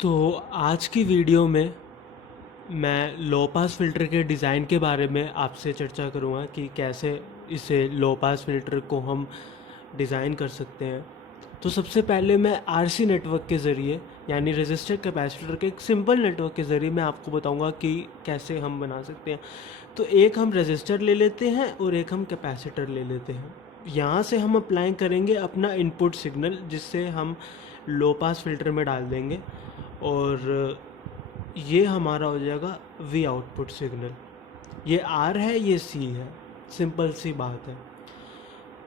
तो आज की वीडियो में मैं लो पास फ़िल्टर के डिज़ाइन के बारे में आपसे चर्चा करूँगा कि कैसे इसे लो पास फ़िल्टर को हम डिज़ाइन कर सकते हैं। तो सबसे पहले मैं आरसी नेटवर्क के ज़रिए यानी रजिस्टर कैपेसिटर के एक सिंपल नेटवर्क के ज़रिए मैं आपको बताऊँगा कि कैसे हम बना सकते हैं। तो एक हम रजिस्टर ले लेते हैं और एक हम कैपेसिटर ले लेते हैं। यहाँ से हम अप्लाई करेंगे अपना इनपुट सिग्नल, जिससे हम लो पास फ़िल्टर में डाल देंगे और ये हमारा हो जाएगा वी आउटपुट सिग्नल। ये आर है, ये सी है, सिंपल सी बात है।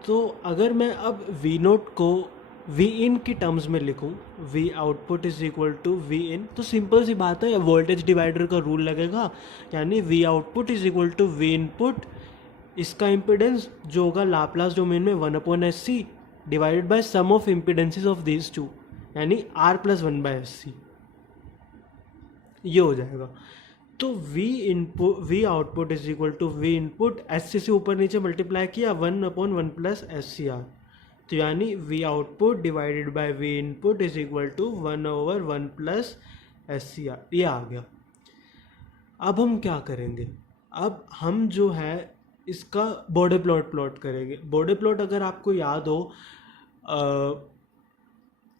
तो अगर मैं अब वी नोट को वी इन की टर्म्स में लिखूं, V output is equal to V in, तो सिंपल सी बात है, वोल्टेज डिवाइडर का रूल लगेगा। यानी V output is equal to V input, इसका इम्पिडेंस जो होगा लाप्लास डोमेन में 1/SC divided by sum of impedances of these two, यानी R प्लस 1/SC, ये हो जाएगा। तो V output is equal to V input, S से ऊपर नीचे मल्टीप्लाई किया 1/1 + SCR, तो यानी V output divided by V input is equal to 1/1 + SCR, ये आ गया। अब हम क्या करेंगे, अब हम जो है इसका बॉर्डर प्लॉट करेंगे। बॉर्डर प्लॉट अगर आपको याद हो,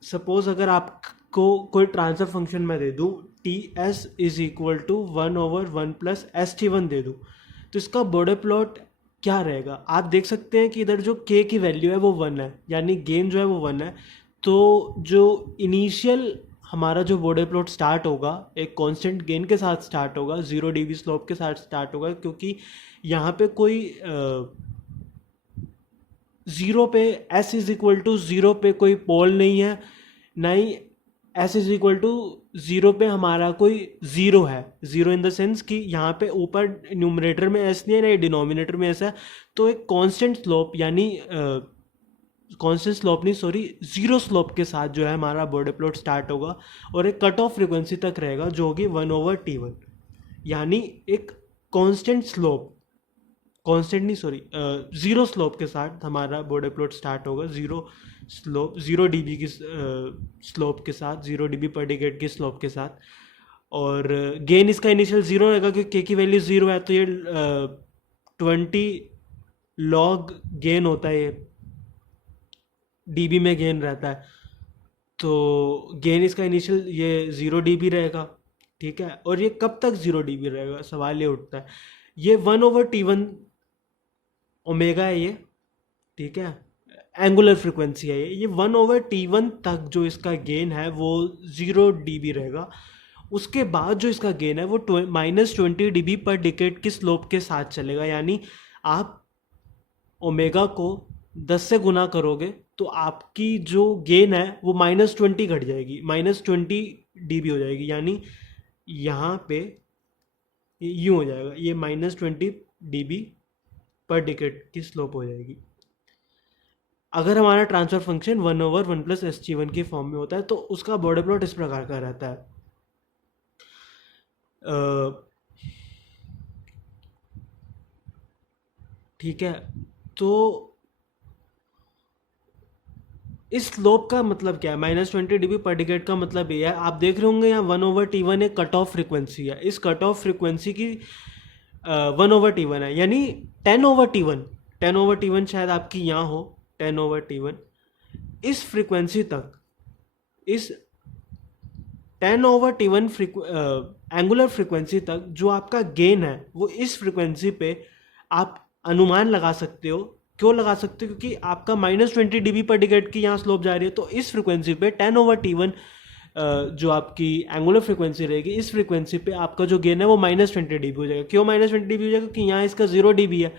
सपोज अगर आपको कोई ट्रांसफर फंक्शन मैं दे दूँ, T S is equal to 1/1 + ST1 दे दूँ, तो इसका बॉर्डर प्लॉट क्या रहेगा। आप देख सकते हैं कि इधर जो k की वैल्यू है वो 1 है, यानी गेन जो है वो 1 है। तो जो इनिशियल हमारा जो बॉर्डर प्लॉट स्टार्ट होगा, एक कांस्टेंट गेन के साथ स्टार्ट होगा, 0 dB स्लोप के साथ स्टार्ट होगा, क्योंकि यहाँ पे कोई ज़ीरो पे s is equal to zero पे कोई पोल नहीं है, ना ही s is equal to zero पे हमारा कोई ज़ीरो है। ज़ीरो इन द सेंस कि यहाँ पे ऊपर न्यूमरेटर में s नहीं है, ना डिनोमिनेटर में s है। तो एक कांस्टेंट स्लोप, यानी कांस्टेंट स्लोप नहीं, सॉरी, ज़ीरो स्लोप के साथ जो है हमारा बॉर्डर प्लॉट स्टार्ट होगा और एक कट ऑफ फ्रिक्वेंसी तक रहेगा जो होगी 1/T1, यानी एक कांस्टेंट स्लोप, कांस्टेंट नहीं, सॉरी, ज़ीरो स्लोप के साथ हमारा बॉर्डर प्लॉट स्टार्ट होगा। ज़ीरो स्लोप, 0 dB की स्लोप के साथ, 0 dB पर डिकेड की स्लोप के साथ। और गेन इसका इनिशियल ज़ीरो रहेगा क्योंकि के की वैल्यू ज़ीरो है, तो ये 20 लॉग गेन होता है, ये dB में गेन रहता है। तो गेन इसका इनिशियल ये 0 dB रहेगा, ठीक है। और ये कब तक 0 dB रहेगा, सवाल ये उठता है। ये 1/T1 ओमेगा है ये, ठीक है, एंगुलर फ्रिक्वेंसी है ये 1/T1 तक जो इसका गेन है वो 0 dB रहेगा। उसके बाद जो इसका गेन है वो -20 dB पर डिकेड की स्लोप के साथ चलेगा। यानी आप ओमेगा को 10 से गुना करोगे तो आपकी जो गेन है वो -20 घट जाएगी, -20 dB हो जाएगी। यानी यहाँ पे यूँ हो जाएगा, ये -20 dB पर डिकेड की स्लोप हो जाएगी। अगर हमारा ट्रांसफर फंक्शन 1/1 + ST1 की फॉर्म में होता है तो उसका बॉर्डर प्लॉट इस प्रकार का रहता है। ठीक है, तो इस स्लोप का मतलब क्या है, -20 dB पर डिकेड का मतलब ये है, आप देख रहे होंगे यहाँ 1/T1 एक कट ऑफ फ्रिक्वेंसी है। इस कट ऑफ फ्रिक्वेंसी की 1/T1 है, यानी 10/T1, 10/T1 शायद आपकी यहाँ हो, 10/T1 इस फ्रिक्वेंसी तक, इस 10/T1 एंगुलर फ्रिक्वेंसी तक जो आपका गेन है वो इस फ्रिक्वेंसी पे आप अनुमान लगा सकते हो। क्यों लगा सकते हो, क्योंकि आपका -20 dB पर डिकेड की यहाँ स्लोप जा रही है, तो इस फ्रिक्वेंसी पे 10/T1 जो आपकी एंगुलर फ्रिक्वेंसी रहेगी, इस फ्रिक्वेंसी पे आपका जो गेन है वो -20 dB हो जाएगा। क्यों -20 dB हो जाएगा, क्योंकि यहाँ इसका 0 dB है,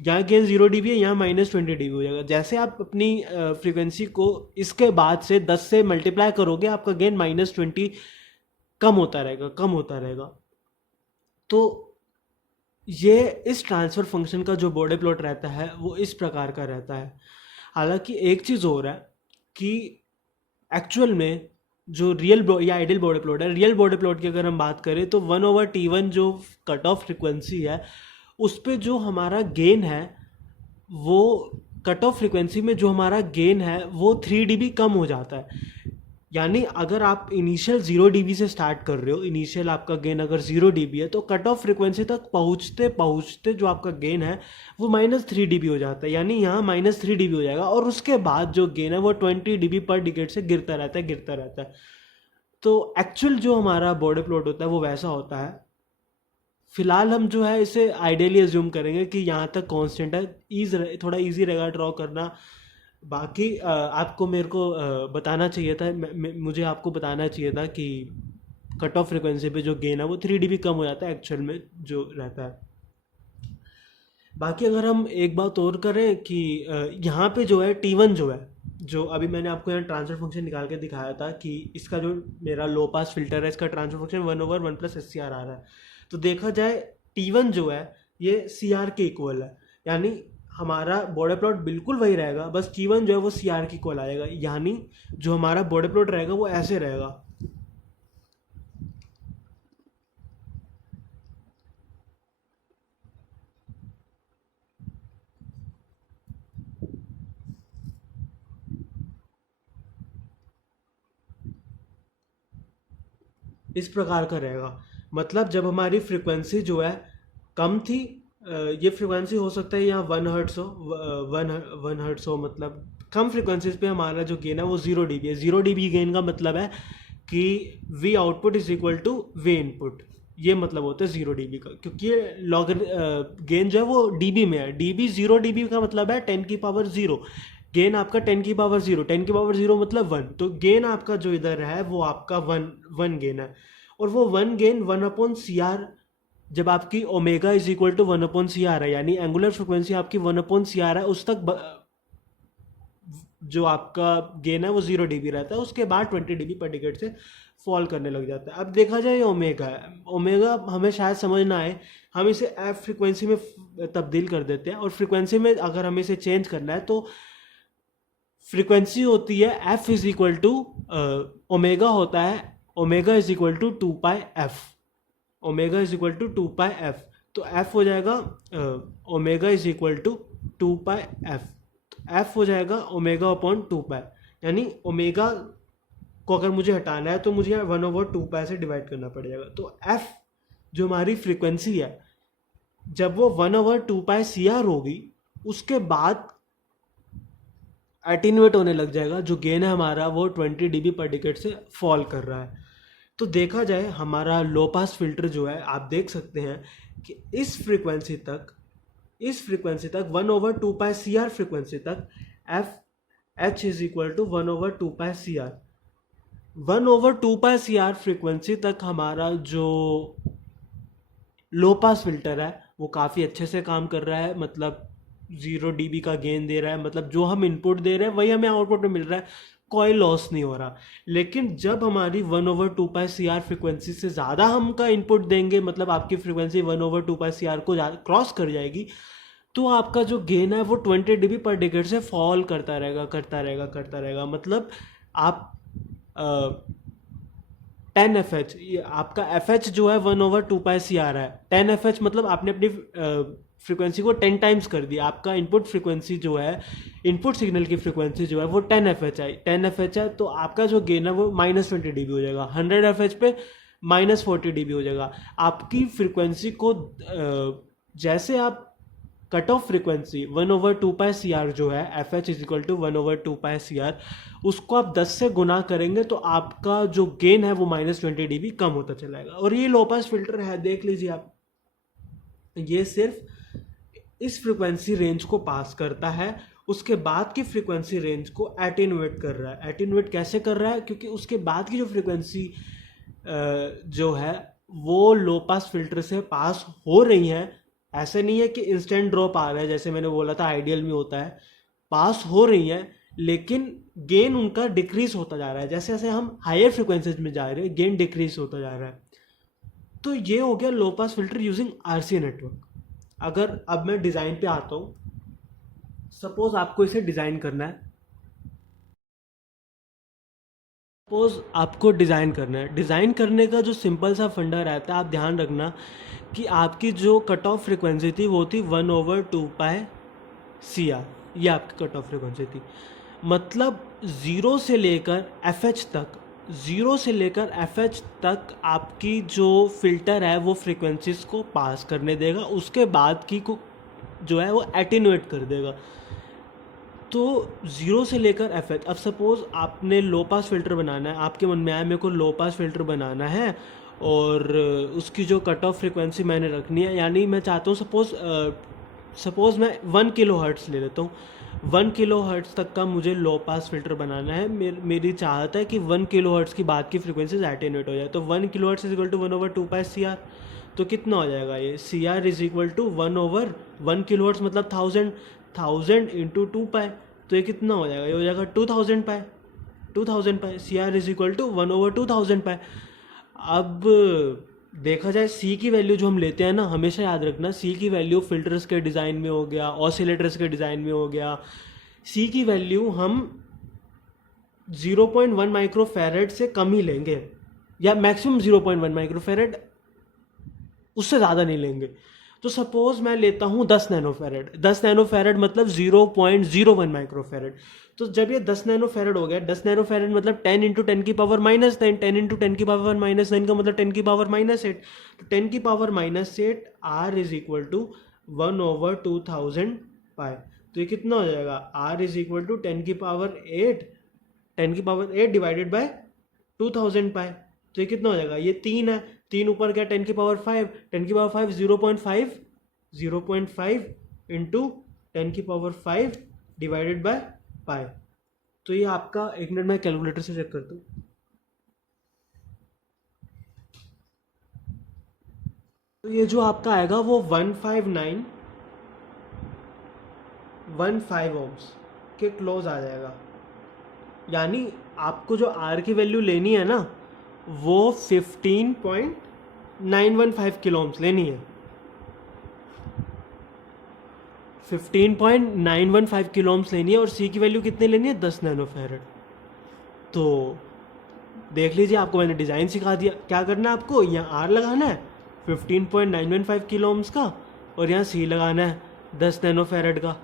यहाँ गेन 0 dB है, यहाँ -20 dB हो जाएगा। जैसे आप अपनी फ्रिक्वेंसी को इसके बाद से 10 से मल्टीप्लाई करोगे, आपका गेन -20 कम होता रहेगा, कम होता रहेगा। तो ये इस ट्रांसफ़र फंक्शन का जो बॉर्डर प्लॉट रहता है वो इस प्रकार का रहता है। हालांकि एक चीज़ और है कि एक्चुअल में जो रियल या आइडियल बॉर्डर प्लॉट है, रियल बॉर्डर प्लॉट की अगर हम बात करें तो 1/T1 जो कट ऑफ फ्रिक्वेंसी है उस पे जो हमारा गेन है, वो कट ऑफ फ्रिक्वेंसी में जो हमारा गेन है वो 3 dB कम हो जाता है। यानी अगर आप इनिशियल 0 dB से स्टार्ट कर रहे हो, इनिशियल आपका गेन अगर 0 dB है, तो कट ऑफ फ्रिक्वेंसी तक पहुंचते पहुंचते जो आपका गेन है वो -3 dB हो जाता है, यानी यहाँ -3 dB हो जाएगा, और उसके बाद जो गेन है वो 20 dB पर डिकेड से गिरता रहता है, गिरता रहता है। तो एक्चुअल जो हमारा बॉर्डर प्लॉट होता है वो वैसा होता है। फिलहाल हम जो है इसे आइडियली एज्यूम करेंगे कि यहाँ तक कांस्टेंट है, थोड़ा इजी रहेगा ड्रॉ करना। बाकी आपको मेरे को बताना चाहिए था, मुझे आपको बताना चाहिए था कि कट ऑफ फ्रिक्वेंसी पे जो गेन है वो 3 dB कम हो जाता है एक्चुअल में जो रहता है। बाकी अगर हम एक बात और करें कि यहाँ पे जो है T1 जो है, जो अभी मैंने आपको यहाँ ट्रांसफर फंक्शन निकाल के दिखाया था कि इसका जो मेरा लो पास फिल्टर है इसका ट्रांसफर फंक्शन 1/1 + SCR आ रहा है। तो देखा जाए T1 जो है ये CR के इक्वल है, यानी हमारा बॉर्डर प्लॉट बिल्कुल वही रहेगा, बस T1 जो है वो CR के इक्वल आएगा, यानी जो हमारा बॉर्डर प्लॉट रहेगा वो ऐसे रहेगा। इस प्रकार का रहेगा। मतलब जब हमारी फ्रिक्वेंसी जो है कम थी, ये फ्रिक्वेंसी हो सकता है यहाँ 1 हर्ट्स हो, 1 हर्ट्स हो, मतलब कम फ्रिक्वेंसीज पे हमारा जो गेन है वो 0 dB है। 0 dB गेन का मतलब है कि V output is equal to V input, ये मतलब होता है 0 dB का, क्योंकि ये लॉग गेन जो है वो डीबी में है। डीबी 0 dB का मतलब है 10⁻0। गेन आपका 10⁻0, 10⁻0 मतलब 1, तो गेन आपका जो इधर है वो आपका 1 गेन है, और वो 1 गेन 1/CR, जब आपकी omega is equal to 1/CR है, यानी एंगुलर फ्रिक्वेंसी आपकी 1/CR है, उस तक जो आपका गेन है वो 0 dB रहता है, उसके बाद 20 dB पर डिकेड से फॉल करने लग जाता है। अब देखा जाए ये ओमेगा है, ओमेगा हमें शायद समझ ना आए, हम इसे एफ फ्रिक्वेंसी में तब्दील कर देते हैं, और फ्रिक्वेंसी में अगर हमें इसे चेंज करना है तो फ्रिक्वेंसी होती है F is equal to omega होता है, omega is equal to 2πf, omega is equal to 2πf, तो एफ हो जाएगा omega is equal to 2πf, F हो जाएगा ओमेगा अपॉन 2π, यानी ओमेगा को अगर मुझे हटाना है तो मुझे 1/2π से डिवाइड करना पड़ेगा। तो एफ जो हमारी फ्रिक्वेंसी है, जब वो 1/2πCR होगी, उसके बाद एटीन्यूएट होने लग जाएगा, जो गेन है हमारा वो 20 dB पर डिकेड से फॉल कर रहा है। तो देखा जाए हमारा लो पास फिल्टर जो है, आप देख सकते हैं कि इस फ्रिक्वेंसी तक 1/2πCR फ्रिक्वेंसी तक F H is equal to 1/2πCR, 1/2πCR frequency तक हमारा जो लो पास फिल्टर है वो काफ़ी अच्छे से काम कर रहा है, मतलब 0 dB का गेन दे रहा है, मतलब जो हम इनपुट दे रहे हैं वही हमें आउटपुट में मिल रहा है, कोई लॉस नहीं हो रहा। लेकिन जब हमारी 1/2πCR फ्रिक्वेंसी से ज़्यादा हम का इनपुट देंगे, मतलब आपकी फ्रिक्वेंसी 1/2πCR को क्रॉस कर जाएगी, तो आपका जो गेन है वो 20 dB पर डिकेड से फॉल करता रहेगा, करता रहेगा, करता रहेगा। मतलब आप 10 FH, आपका FH जो है 1/2πCR है, 10 FH मतलब आपने अपनी फ्रिक्वेंसी को 10 टाइम्स कर दिया, आपका इनपुट फ्रिक्वेंसी जो है, इनपुट सिग्नल की फ्रिक्वेंसी जो है वो 10 FH है, 10 FH है, तो आपका जो गेन है वो -20 dB हो जाएगा, 100 FH पे -40 dB हो जाएगा। आपकी फ्रिक्वेंसी को जैसे आप कट ऑफ फ्रिक्वेंसी 1/2πCR जो है, FH is equal to 1/2πCR, उसको आप 10 से गुना करेंगे तो आपका जो गेन है वो -20 dB कम होता चलाएगा। और ये लो पास फिल्टर है, देख लीजिए आप, ये सिर्फ इस फ्रिक्वेंसी रेंज को पास करता है, उसके बाद की फ्रिक्वेंसी रेंज को एटीन्यूएट कर रहा है। एटीन्यूएट कैसे कर रहा है? क्योंकि उसके बाद की जो फ्रिक्वेंसी जो है वो लो पास फिल्टर से पास हो रही है, ऐसे नहीं है कि इंस्टेंट ड्रॉप आ रहा है जैसे मैंने बोला था आइडियल में होता है, पास हो रही है, लेकिन गेन उनका डिक्रीज होता जा रहा है, जैसे जैसे हम हायर फ्रिक्वेंसीज में जा रहे हैं गेन डिक्रीज होता जा रहा है। तो ये हो गया low pass filter using RC network. अगर अब मैं डिज़ाइन पे आता हूँ, सपोज आपको इसे डिज़ाइन करना है, सपोज आपको डिज़ाइन करना है, डिज़ाइन करने का जो सिंपल सा फंडा रहता है, आप ध्यान रखना कि आपकी जो कट ऑफ फ्रिक्वेंसी थी वो थी 1/2πCR, ये आपकी कट ऑफ फ्रिक्वेंसी थी। मतलब 0 से लेकर FH तक ज़ीरो से लेकर FH तक आपकी जो फ़िल्टर है वो फ्रीक्वेंसीज़ को पास करने देगा, उसके बाद की को जो है वो एटीन्यूएट कर देगा। तो ज़ीरो से लेकर FH, अब सपोज़ आपने लो पास फ़िल्टर बनाना है, आपके मन में आया मेरे को लो पास फ़िल्टर बनाना है और उसकी जो कट ऑफ फ्रिक्वेंसी मैंने रखनी है, यानी मैं चाहता हूँ सपोज़ मैं 1 kHz ले लेता हूँ, 1 kHz तक का मुझे लो पास फ़िल्टर बनाना है। मेरी चाहत है कि 1 kHz की बाद की फ्रिक्वेंसीज एटेन्यूएट हो जाए। तो 1 kHz is equal to 1/2π CR। तो कितना हो जाएगा ये, CR is equal to 1/1 kHz मतलब 1000 इंटू 2π। तो ये कितना हो जाएगा, ये हो जाएगा 2000π। 2000π CR इज इक्वल टू 1/2000π। अब देखा जाए सी की वैल्यू जो हम लेते हैं ना, हमेशा याद रखना सी की वैल्यू फिल्टर्स के डिज़ाइन में हो गया, ऑसिलेटर्स के डिज़ाइन में हो गया, सी की वैल्यू हम 0.1 माइक्रोफेरेड से कम ही लेंगे, या मैक्सिमम 0.1 माइक्रोफेरेड, उससे ज़्यादा नहीं लेंगे। तो सपोज मैं लेता हूँ 10 नैनोफेरेड, 10 नैनोफेरेड मतलब 0.01 माइक्रोफेरेड। तो जब ये 10 नैनोफेरेड हो गया, 10 नैनोफेरेड मतलब 10 इंटू 10⁻⁻10, 10 इंटू 10⁻⁻10 का मतलब 10⁻8। तो 10⁻8 R इज इक्वल टू 1/2000π। तो ये कितना हो जाएगा, R is equal to 10⁻8 divided by 2000π। तो ये कितना हो जाएगा, ये 3 है, 3 ऊपर गया 10⁵, 10⁵ 0.5 इंटू 10⁵ डिवाइडेड बाय पाई। तो ये आपका, एक मिनट मैं कैलकुलेटर से चेक करता हूँ। तो ये जो आपका आएगा वो 15915 ohms के क्लोज आ जाएगा। यानी आपको जो R की वैल्यू लेनी है ना, वो 15.915 किलो ohms लेनी है। 15.915 किलो ohms लेनी है, और C की वैल्यू कितनी लेनी है, 10 नैनोफेरेड। तो देख लीजिए, आपको मैंने डिज़ाइन सिखा दिया। क्या करना है आपको, यहाँ R लगाना है 15.915 किलो ohms का, और यहाँ C लगाना है 10 नैनोफेरेड का,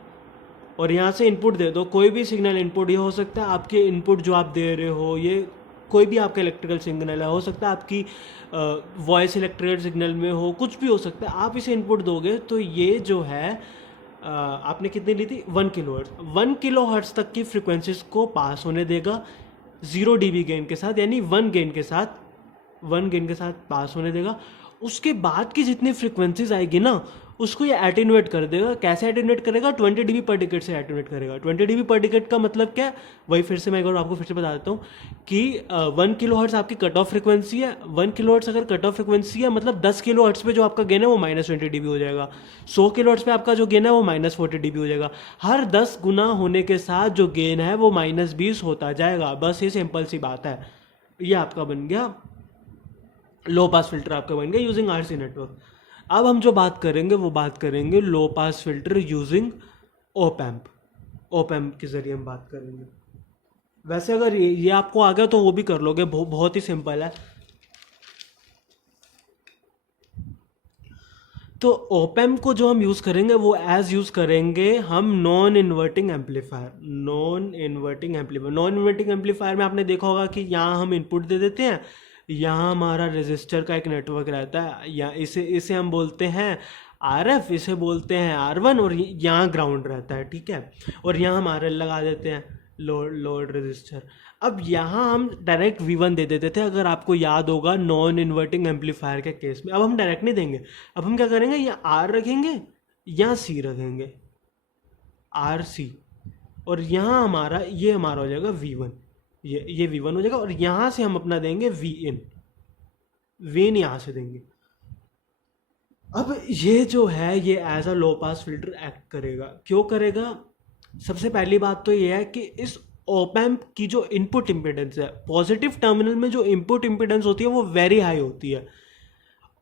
और यहाँ से इनपुट दे दो, कोई भी सिग्नल इनपुट। ये हो सकता है आपके इनपुट जो आप दे रहे हो, ये कोई भी आपका इलेक्ट्रिकल सिग्नल है, हो सकता है आपकी वॉइस इलेक्ट्रिकल सिग्नल में हो, कुछ भी हो सकता है। आप इसे इनपुट दोगे तो ये जो है आपने कितनी ली थी, 1 kHz, 1 kHz तक की फ्रिक्वेंसीज को पास होने देगा 0 dB गेन के साथ, यानी 1 गेन के साथ पास होने देगा। उसके बाद की जितनी फ्रिक्वेंसीज आएगी ना, उसको ये एटीन्यूएट कर देगा। कैसे एटीन्यूएट करेगा, 20 dB पर डिकेट से एटीन्यूएट करेगा। 20 dB पर डिकेट का मतलब क्या है, वही फिर से मैं एक बार आपको फिर से बता देता हूँ कि 1 kHz आपकी कट ऑफ फ्रिक्वेंसी है। 1 kHz अगर कट ऑफ फ्रिक्वेंसी है, मतलब 10 kHz पे जो आपका गेन है वो -20 dB हो जाएगा। 100 kHz पे आपका जो गेन है वो -40 dB हो जाएगा। हर 10 गुना होने के साथ जो गेन है वो -20 होता जाएगा। बस ये सिंपल सी बात है। ये आपका बन गया लो पास फिल्टर, आपका बन गया यूजिंग आरसी नेटवर्क। अब हम जो बात करेंगे वो बात करेंगे low pass filter using op amp. Op amp के जरिए हम बात करेंगे। वैसे अगर ये आपको आ गया तो वो भी कर लोगे, बहुत ही सिंपल है। तो ओपैम्प को जो हम यूज़ करेंगे वो एज यूज़ करेंगे हम non inverting amplifier. Non inverting amplifier में आपने देखा होगा कि यहाँ हम इनपुट दे देते हैं, यहाँ हमारा रेजिस्टर का एक नेटवर्क रहता है, या इसे हम बोलते हैं RF, इसे बोलते हैं R1, और यहाँ ग्राउंड रहता है, ठीक है। और यहाँ हम RL लगा देते हैं, लोड रेजिस्टर। अब यहाँ हम डायरेक्ट V1 दे देते थे, अगर आपको याद होगा नॉन इन्वर्टिंग एम्पलीफायर के केस में। अब हम डायरेक्ट नहीं देंगे, अब हम क्या करेंगे, यहाँ R रखेंगे, यहाँ C रखेंगे, RC, और यहाँ ये हमारा हो जाएगा V1, ये V1 हो जाएगा, और यहाँ से हम अपना देंगे Vin यहाँ से देंगे। अब ये जो है ये as a low pass filter act करेगा। क्यों करेगा, सबसे पहली बात तो ये है कि इस ओपैम्प की जो इनपुट इम्पीडेंस है, पॉजिटिव टर्मिनल में जो इनपुट इम्पीडेंस होती है वो वेरी हाई होती है,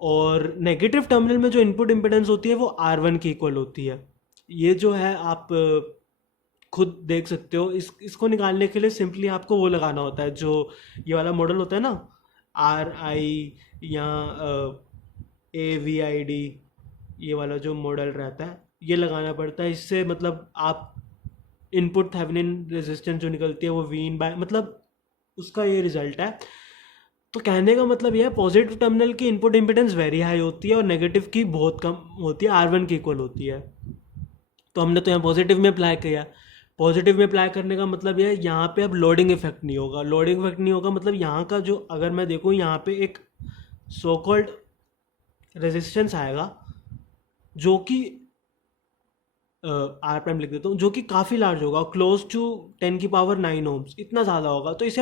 और नेगेटिव टर्मिनल में जो इनपुट इम्पीडेंस होती है वो R1 की इक्वल होती है। ये जो है आप खुद देख सकते हो। इसको निकालने के लिए सिंपली आपको वो लगाना होता है, जो ये वाला मॉडल होता है ना, RI या AVID, ये वाला जो मॉडल रहता है ये लगाना पड़ता है। इससे मतलब आप इनपुट थेवेनिन रेजिस्टेंस जो निकलती है वो Vin बाय, मतलब उसका ये रिजल्ट है। तो कहने का मतलब यह है पॉजिटिव टर्मिनल की इनपुट इम्पिडेंस वेरी हाई होती है और नेगेटिव की बहुत कम होती है, R1 की इक्वल होती है। तो हमने तो यहाँ पॉजिटिव में अप्लाई किया। पॉजिटिव में अप्लाई करने का मतलब यह है यहाँ पे अब लोडिंग इफेक्ट नहीं होगा। लोडिंग इफेक्ट नहीं होगा मतलब यहाँ का जो, अगर मैं देखूँ यहाँ पे एक सो कॉल्ड रेजिस्टेंस आएगा जो कि आर प्राइम लिख देता हूँ, जो कि काफ़ी लार्ज होगा, क्लोज टू 10⁹ ओम्स, इतना ज़्यादा होगा। तो इसे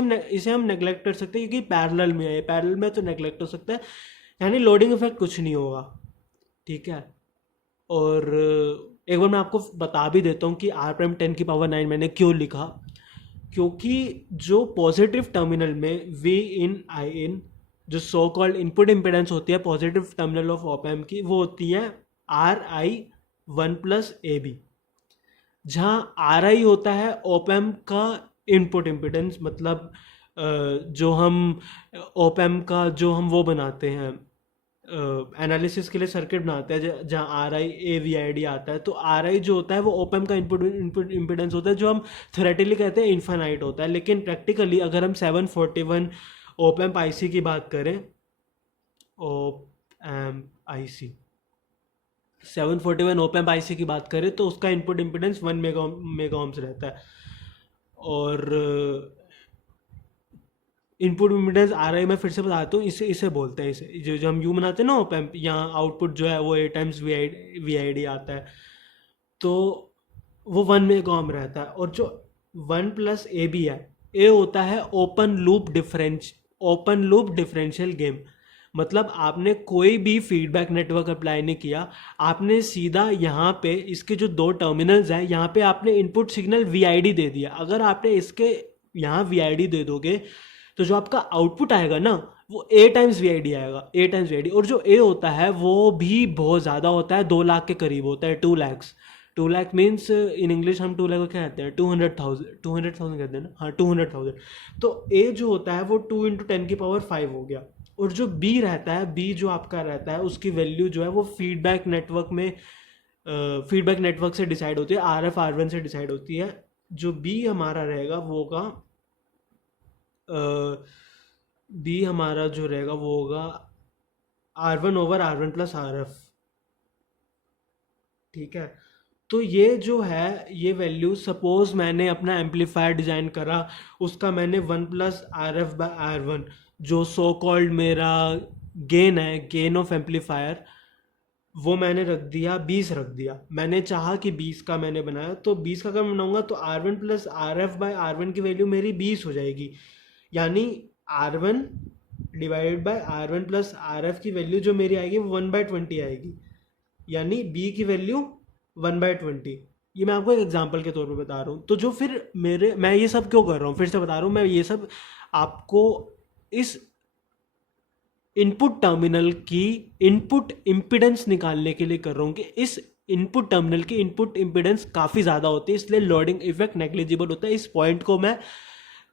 हम नेग्लेक्ट कर सकते हैं क्योंकि पैरेलल में है, पैरेलल में तो नेग्लेक्ट हो सकता है, यानी लोडिंग इफेक्ट कुछ नहीं होगा। ठीक है। और एक बार मैं आपको बता भी देता हूँ कि आर प्राइम 10⁹ मैंने क्यों लिखा। क्योंकि जो पॉजिटिव टर्मिनल में वी इन आई इन जो सो कॉल्ड इनपुट इम्पिडेंस होती है positive terminal of op amp की, वो होती है RI1+AB, जहाँ RI होता है ऑप एम्प का इनपुट इम्पिडेंस, मतलब जो हम ऑप एम्प का जो हम वो बनाते हैं एनालिसिस के लिए सर्किट बनाते हैं जहाँ RI AVID आता है। तो RI जो होता है वो ऑप एम्प का इनपुट इम्पिडेंस होता है, जो हम थ्योरेटिकली कहते हैं इन्फानाइट होता है। लेकिन प्रैक्टिकली अगर हम 741 ऑप एम्प IC की बात करें, op amp IC 741 op amp IC की बात करें तो उसका इनपुट इम्पिडेंस 1 मेगा ओम्स रहता है। और इनपुट इम्पिडेंस RI मैं फिर से बताता हूँ, इसे बोलते हैं, इसे जो हम यूँ बनाते हैं ना ओप एम्प, यहाँ आउटपुट जो है वो A टाइम्स VID आता है, तो वो 1 मेगा ओम रहता है। और जो 1+AB है, A होता है ओपन लूप डिफरेंशियल गेम, मतलब आपने कोई भी फीडबैक नेटवर्क अप्लाई नहीं किया, आपने सीधा यहाँ पे इसके जो दो टर्मिनल्स हैं यहाँ पे आपने इनपुट सिग्नल VID दे दिया। अगर आपने इसके यहाँ VID दे दोगे तो जो आपका आउटपुट आएगा ना वो A टाइम्स VID आएगा, A टाइम्स VID। और जो A होता है वो भी बहुत ज़्यादा होता है, 2 लाख के करीब होता है, 2 lakhs। 2 lakh means in English हम 2 लाख को क्या कहते हैं, 200,000 कहते हैं ना, हाँ 200,000। तो A जो होता है वो 2 × 10⁵ हो गया। और जो B रहता है, B जो आपका रहता है उसकी वैल्यू जो है वो फीडबैक नेटवर्क से डिसाइड होती है, RF R1 से डिसाइड होती है। जो B हमारा रहेगा वो होगा B हमारा जो रहेगा वो होगा R1/R1+RF। ठीक है। तो ये जो है ये वैल्यू, सपोज मैंने अपना एम्पलीफायर डिज़ाइन करा, उसका मैंने 1+RF/R1 जो सो कॉल्ड मेरा गेन है, गेन ऑफ एम्पलीफायर, वो मैंने रख दिया 20 रख दिया। मैंने चाहा कि 20 का मैंने बनाया, तो 20 का अगर बनाऊंगा तो R1+RF/R1 की वैल्यू मेरी 20 हो जाएगी, यानी R1/R1+RF की वैल्यू जो मेरी आएगी वो 1/20 आएगी, यानी B की वैल्यू 1/20। ये मैं आपको एक एग्जांपल के तौर पे बता रहा हूँ। तो जो फिर मैं ये सब क्यों कर रहा हूँ, फिर से बता रहा हूँ, मैं ये सब आपको इस इनपुट टर्मिनल की इनपुट इम्पिडेंस निकालने के लिए कर रहा हूँ कि इस इनपुट टर्मिनल की इनपुट इम्पिडेंस काफ़ी ज़्यादा होती है, इसलिए लोडिंग इफेक्ट नेग्लिजिबल होता है। इस पॉइंट को मैं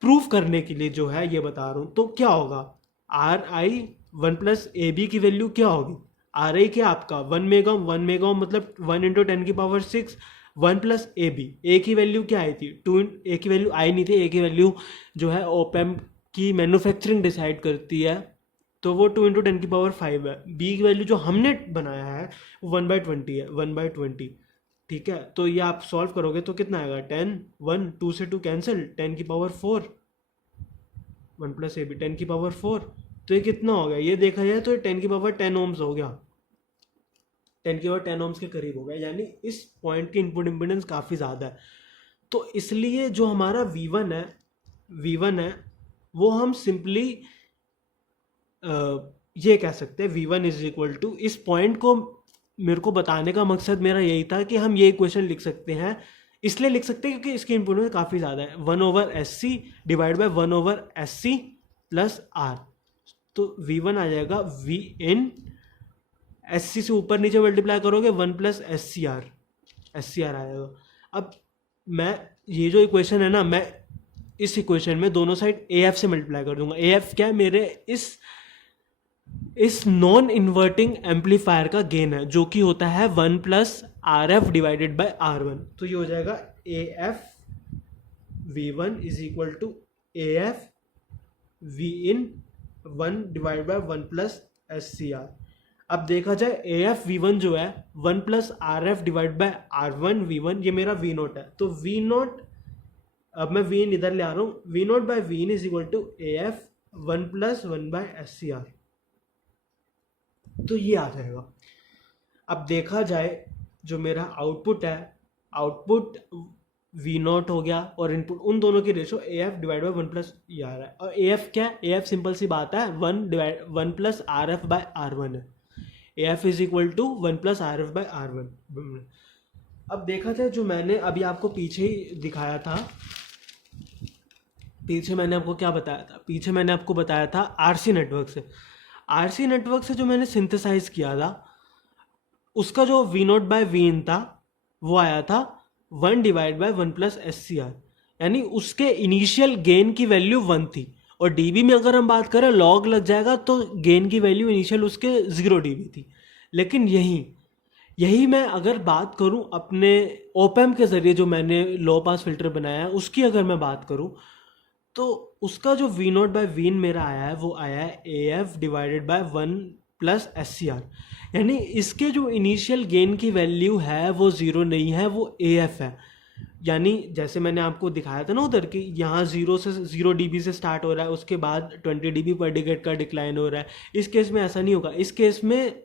प्रूफ करने के लिए जो है ये बता रहा हूँ। तो क्या होगा, RI1+AB की वैल्यू क्या होगी, RI क्या आपका 1 मेगा ओम मतलब 1 × 10⁶, 1+AB, A की वैल्यू क्या आई थी 2, A की वैल्यू आई नहीं थी, A की वैल्यू जो है ओप एम्प की मैन्युफैक्चरिंग डिसाइड करती है, तो वो 2 × 10⁵ है। B की वैल्यू जो हमने बनाया है वो 1/20 है, 1/20। ठीक है। तो ये आप सॉल्व करोगे तो कितना आएगा, 10, 1, 2 से 2 कैंसिल, 10⁴, 1+AB 10⁴। तो ये कितना हो गया, ये देखा जाए तो 10⁻10 ओम्स हो गया, 10⁻10 ओम्स के करीब हो गया, यानी इस पॉइंट की इनपुट इम्पिडेंस काफ़ी ज़्यादा है। तो इसलिए जो हमारा V1 है वो हम सिंपली ये कह सकते हैं V1 = इस पॉइंट को मेरे को बताने का मकसद मेरा यही था कि हम ये इक्वेशन लिख सकते हैं, इसलिए लिख सकते हैं क्योंकि इसकी इनपुट में काफ़ी ज़्यादा है, 1/SC / 1/SC + R। तो V1 आ जाएगा Vin, SC से ऊपर नीचे मल्टीप्लाई करोगे 1+SCR, SCR आएगा। अब मैं ये जो इक्वेशन है ना, मैं इस इक्वेशन में दोनों साइड AF से मल्टीप्लाई कर दूंगा। AF क्या है, मेरे इस नॉन इन्वर्टिंग एम्पलीफायर का गेन है, जो कि होता है 1+RF / R1। तो ये हो जाएगा AF V1 = AF V in 1 divide by 1 plus S C R. अब देखा जाए ए एफ वी वन जो है 1 plus R F divide by R one V one, ये मेरा वी नोट है। तो वी नोट, अब मैं वी इन इधर ले आ रहा हूँ, V naught by V in is equal to A F 1 plus 1 by S C R. तो ये आ जाएगा। अब देखा जाए जो मेरा आउटपुट है, आउटपुट वी नॉट हो गया और इनपुट, उन दोनों की ratio A F divide by 1 plus E R है। और ए एफ क्या है? ए एफ सिंपल सी बात है 1 plus R F by R one है। A F is equal to 1 plus R F by R one. अब देखा जाए जो मैंने अभी आपको पीछे ही दिखाया था, पीछे मैंने आपको क्या बताया था? पीछे मैंने आपको बताया था आरसी नेटवर्क से, आरसी नेटवर्क से जो मैंने सिंथेसाइज किया था उसका जो V naught by V in था वो आया था 1 divide by 1 plus S C R, यानी उसके इनिशियल गेन की वैल्यू 1 थी। और डीबी में अगर हम बात करें लॉग लग जाएगा तो गेन की वैल्यू इनिशियल उसके 0 डीबी थी। लेकिन यही मैं अगर बात करूं अपने ओपैम्प के ज़रिए जो मैंने लो पास फिल्टर बनाया है उसकी अगर मैं बात करूं तो उसका जो V naught by V in मेरा आया है वो आया है A F divided by 1 plus S C R, यानी इसके जो इनिशियल गेन की वैल्यू है वो 0 नहीं है, वो ए एफ है। यानी जैसे मैंने आपको दिखाया था ना उधर कि यहाँ 0 डीबी से स्टार्ट हो रहा है, उसके बाद 20 डीबी पर डिकेट का डिक्लाइन हो रहा है। इस केस में ऐसा नहीं होगा, इस केस में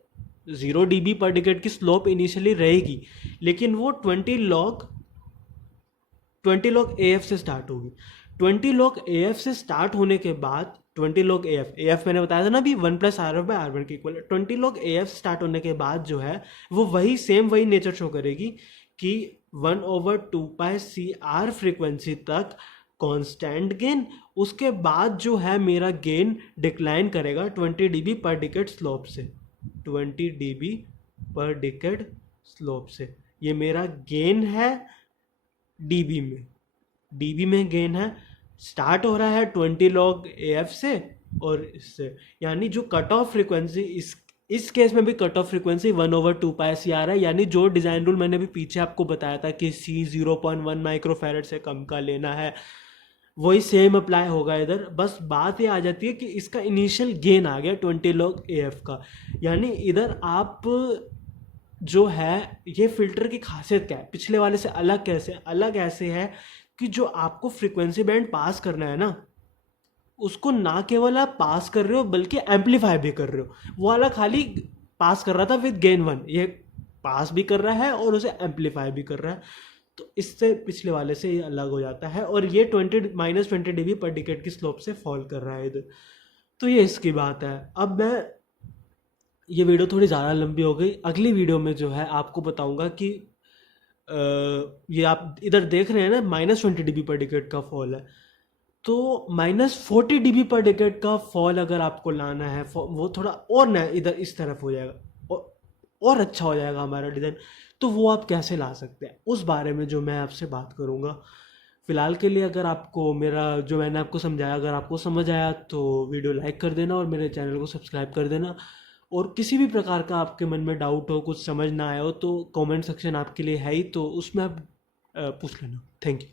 0 डीबी पर डिकेट की स्लोप इनिशियली रहेगी, लेकिन वो 20 लॉग ए एफ से स्टार्ट होगी। 20 लॉग ए एफ से स्टार्ट होने के बाद 20 लॉग ए एफ मैंने बताया था ना अभी 1 plus R F by R one के equal. 20 log A F start होने के बाद जो है वो वही नेचर शो करेगी कि 1/2 पाई सी आर फ्रिक्वेंसी तक कांस्टेंट गेन, उसके बाद जो है मेरा गेन डिक्लाइन करेगा 20 डीबी पर डिकेड स्लोप से, 20 डीबी पर डिकेड स्लोप से। ये मेरा गेन है डीबी में गेन है, स्टार्ट हो रहा है 20 लॉग ए एफ से और इससे, यानी जो कट ऑफ फ्रिक्वेंसी इस केस में भी कट ऑफ फ्रिक्वेंसी 1/2 पाई सी आर है। यानी जो डिज़ाइन रूल मैंने भी पीछे आपको बताया था कि सी 0.1 माइक्रोफैरड से कम का लेना है, वही सेम अप्लाई होगा इधर। बस बात ये आ जाती है कि इसका इनिशियल गेन आ गया 20 लॉग ए एफ का। यानी इधर आप जो है ये फिल्टर की खासियत क्या है पिछले वाले से अलग ऐसे है कि जो आपको फ्रीक्वेंसी बैंड पास करना है ना, उसको ना केवल आप पास कर रहे हो बल्कि एम्पलीफाई भी कर रहे हो। वो वाला खाली पास कर रहा था विद गेन 1, ये पास भी कर रहा है और उसे एम्पलीफाई भी कर रहा है। तो इससे पिछले वाले से ये अलग हो जाता है और ये -20 डीबी पर डिकेड की स्लोप से फॉल कर रहा है इधर। तो ये इसकी बात है। अब मैं, ये वीडियो थोड़ी ज़्यादा लंबी हो गई, अगली वीडियो में जो है आपको बताऊंगा कि ये आप इधर देख रहे हैं ना -20 डीबी पर डिकेड का फॉल है, तो -40 डीबी पर डिकेड का फॉल अगर आपको लाना है वो थोड़ा और ना इधर इस तरफ हो जाएगा और अच्छा हो जाएगा हमारा डिज़ाइन। तो वो आप कैसे ला सकते हैं उस बारे में जो मैं आपसे बात करूँगा। फ़िलहाल के लिए अगर आपको मेरा जो मैंने आपको समझाया अगर आपको समझ आया तो वीडियो लाइक कर देना और मेरे चैनल को सब्सक्राइब कर देना। और किसी भी प्रकार का आपके मन में डाउट हो, कुछ समझ ना आया हो तो कमेंट सेक्शन आपके लिए है ही, तो उसमें आप पूछ लेना। Thank you.